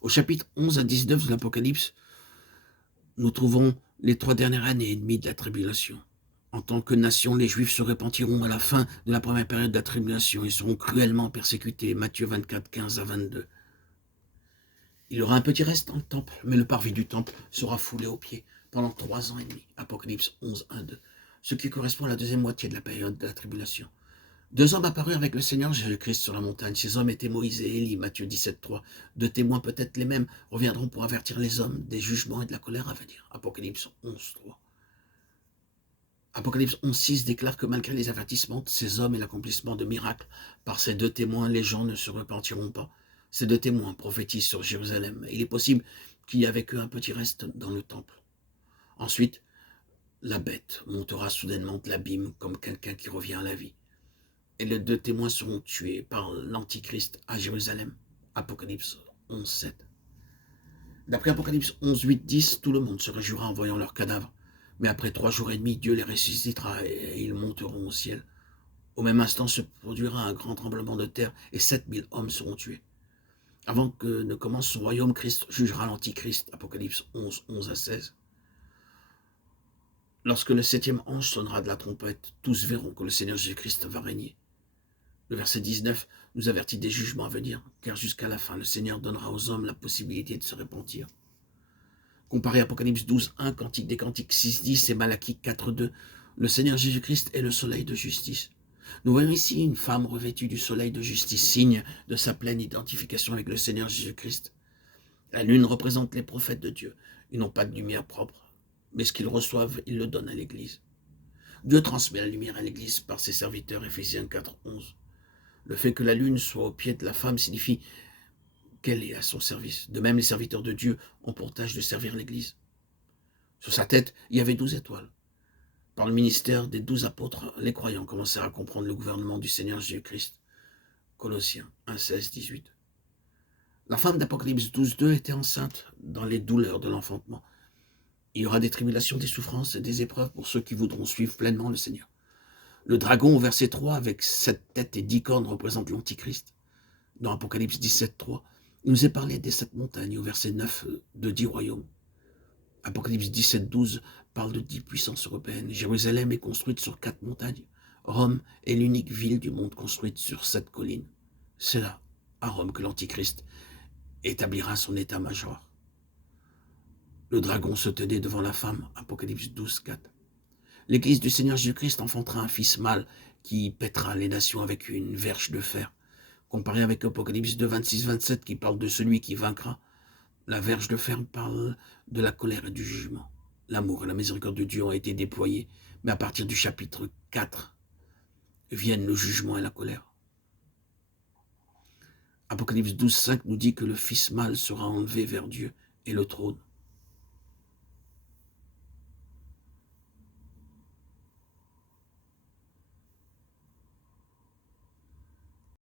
Au chapitre 11 à 19 de l'Apocalypse, nous trouvons les 3 dernières années et demie de la tribulation. En tant que nation, les Juifs se repentiront à la fin de la première période de la tribulation et seront cruellement persécutés. Matthieu 24, 15 à 22. Il y aura un petit reste dans le temple, mais le parvis du temple sera foulé aux pieds pendant 3 ans et demi. Apocalypse 11, 1, 2. Ce qui correspond à la deuxième moitié de la période de la tribulation. 2 hommes apparurent avec le Seigneur Jésus-Christ sur la montagne. Ces hommes étaient Moïse et Élie, Matthieu 17, 3. 2 témoins, peut-être les mêmes, reviendront pour avertir les hommes des jugements et de la colère à venir. Apocalypse 11, 3. Apocalypse 11, 6 déclare que malgré les avertissements de ces hommes et l'accomplissement de miracles, par ces 2 témoins, les gens ne se repentiront pas. Ces 2 témoins prophétisent sur Jérusalem. Il est possible qu'il y ait avec eux un petit reste dans le temple. Ensuite, la bête montera soudainement de l'abîme comme quelqu'un qui revient à la vie. Et les 2 témoins seront tués par l'Antichrist à Jérusalem. Apocalypse 11, 7. D'après Apocalypse 11, 8, 10, tout le monde se réjouira en voyant leurs cadavres. Mais après 3 jours et demi, Dieu les ressuscitera et ils monteront au ciel. Au même instant se produira un grand tremblement de terre et 7000 hommes seront tués. Avant que ne commence son royaume, Christ jugera l'Antichrist. Apocalypse 11, 11 à 16. Lorsque le 7e ange sonnera de la trompette, tous verront que le Seigneur Jésus-Christ va régner. Le verset 19 nous avertit des jugements à venir, car jusqu'à la fin, le Seigneur donnera aux hommes la possibilité de se repentir. Comparé à Apocalypse 12, 1, Cantique des Cantiques 6, 10 et Malachie 4, 2, le Seigneur Jésus-Christ est le soleil de justice. Nous voyons ici une femme revêtue du soleil de justice, signe de sa pleine identification avec le Seigneur Jésus-Christ. La lune représente les prophètes de Dieu. Ils n'ont pas de lumière propre, mais ce qu'ils reçoivent, ils le donnent à l'Église. Dieu transmet la lumière à l'Église par ses serviteurs, Éphésiens 4, 11. Le fait que la lune soit au pied de la femme signifie qu'elle est à son service. De même, les serviteurs de Dieu ont pour tâche de servir l'Église. Sur sa tête, il y avait 12 étoiles. Par le ministère des 12 apôtres, les croyants commencèrent à comprendre le gouvernement du Seigneur Jésus-Christ. Colossiens 1, 16, 18. La femme d'Apocalypse 12, 2 était enceinte dans les douleurs de l'enfantement. Il y aura des tribulations, des souffrances et des épreuves pour ceux qui voudront suivre pleinement le Seigneur. Le dragon au verset 3 avec 7 têtes et 10 cornes représente l'Antichrist. Dans Apocalypse 17, 3, il nous est parlé des 7 montagnes au verset 9 de 10 royaumes. Apocalypse 17, 12 parle de 10 puissances européennes. Jérusalem est construite sur 4 montagnes. Rome est l'unique ville du monde construite sur 7 collines. C'est là, à Rome, que l'Antichrist établira son état-major. Le dragon se tenait devant la femme, Apocalypse 12, 4. L'Église du Seigneur Jésus-Christ enfantera un fils mâle qui pètera les nations avec une verge de fer. Comparé avec Apocalypse 2, 26, 27 qui parle de celui qui vaincra, la verge de fer parle de la colère et du jugement. L'amour et la miséricorde de Dieu ont été déployés, mais à partir du chapitre 4 viennent le jugement et la colère. Apocalypse 12, 5 nous dit que le fils mâle sera enlevé vers Dieu et le trône.